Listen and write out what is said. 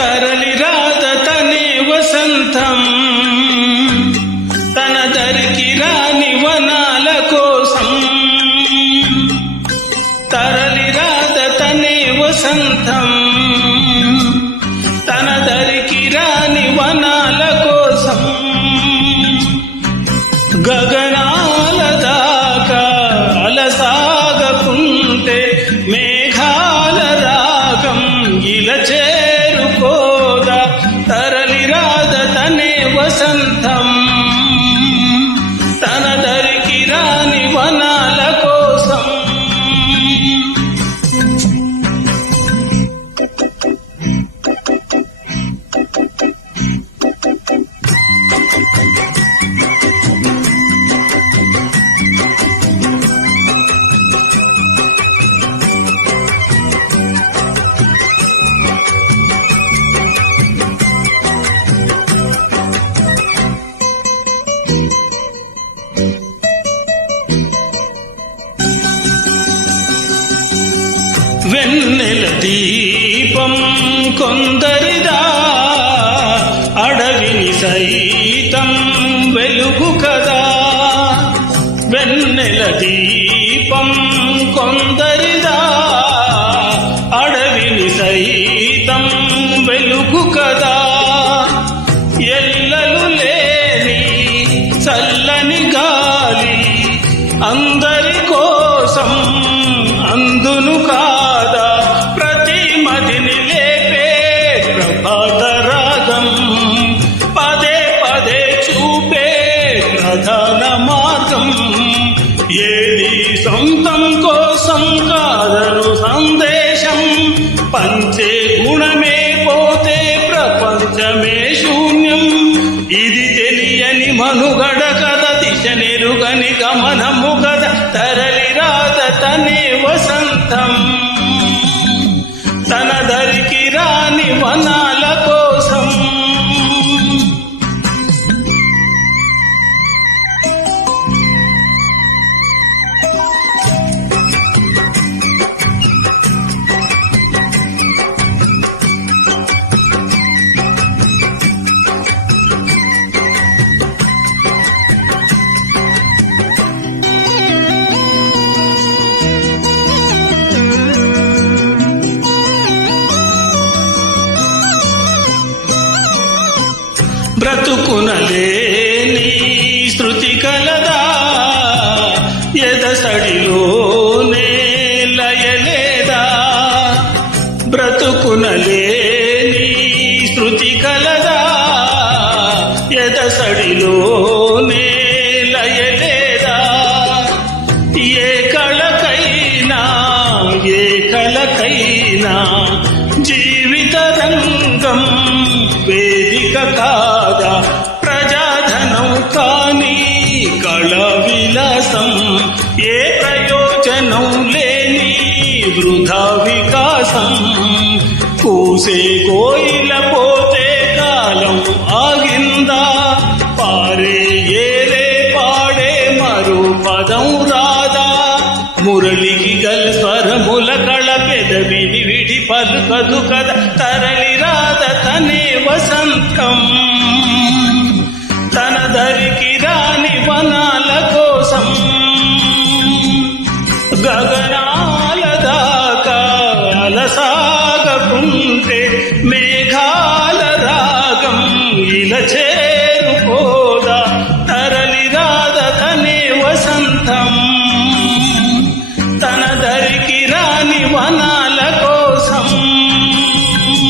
తరలి రాత తనే వసంతం తన దరికి రాని వనాల కోసం తరలి రాత తనే వసంతం తన దరికి రాని వనాల కోసం గగనాల దాకా అలసాగకుంటే మేఘాల రాగం ఇలా చేరుకోదా తరలి రాద తనే వసంతం తన దరికి రాని వనాల కోసం వెన్నెల దీపం కొందరిదా అడవిని సైతం వెలుగు కదా వెన్నెల దీపం కొందరిదా అడవిని సైతం వెలుగు కదా ఎల్లలు లేని చల్లని గాలి అందరి కోసం అందును కాదా ప్రతి మదిని లేపే ప్రభాత రాగం పదే పదే చూపే ప్రధాన మార్గం ఏది సొంతం కోసం కాదను సందేశం పంచే గుణమే పోతే ప్రపంచమే శూన్యం ఇది తెలియని మనుగడ కథ దిశ నెరుగని గమనము కథ తరలి రాత తనే వసంతం తన దరికి రాని వనాల కోసం బ్రతుకునలేని శృతి కలదా ఎదసడిలోనే లయలేదా బ్రతుకునలేని శృతి కలదా ఎదసడిలోనే లయలేదా ఏ కళకైనా ఏ కళకైనా జీవిత రంగం వేదిక కాదా ప్రజాధనం కానీ కళ విలాసం ఏ ప్రయోజనం లేని వృధా వికాసం కూసే కోయిల పోతే కాలం ఆగిందా పారే ఏరే పాడే మరో పదం రాదా మురళికి గల స్వరముల కళ పెదవిని విడి పలుకదు కదా తరలి రాద తనే వసంతం